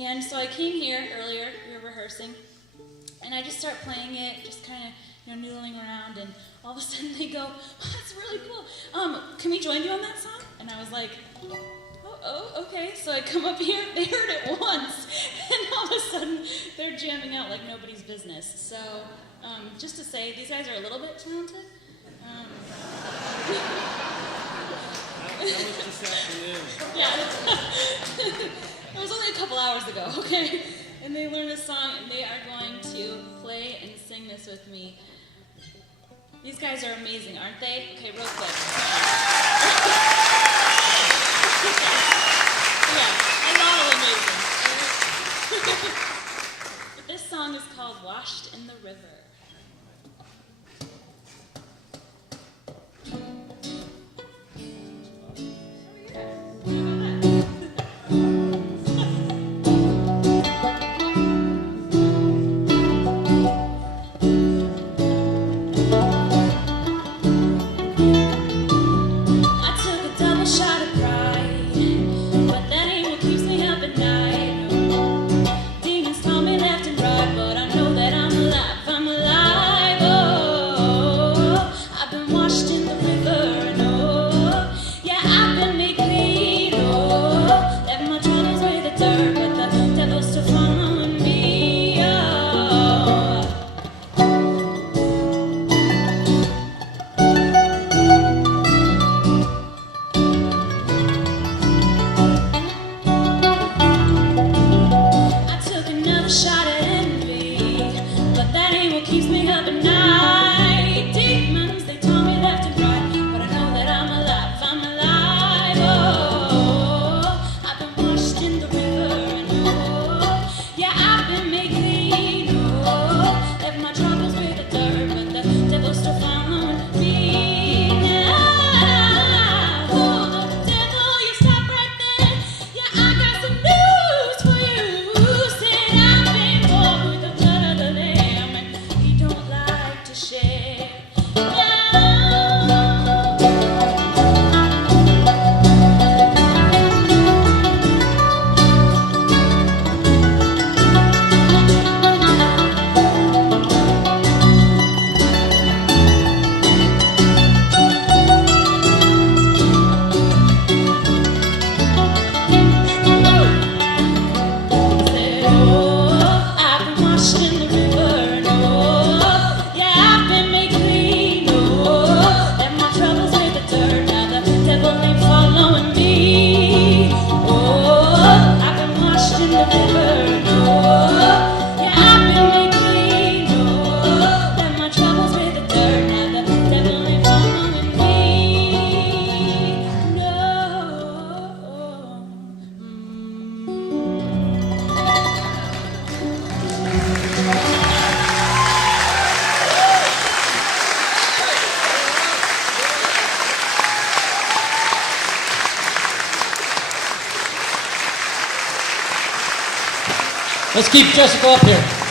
And so I came here earlier, we were rehearsing, and I just start playing it, just kind of, noodling around, and all of a sudden they go, oh, that's really cool. Can we join you on that song? And I was like, oh, okay. So I come up here, they heard it once, and all of a sudden they're jamming out like nobody's business. So just to say, these guys are a little bit talented. That was this afternoon. Yeah. It was only a couple hours ago, okay? And they learned this song, and they are going to play and sing this with me. These guys are amazing, aren't they? Okay, real quick. Yeah, they're all amazing. But this song is called Washed in the River. Let's keep Jessica up here.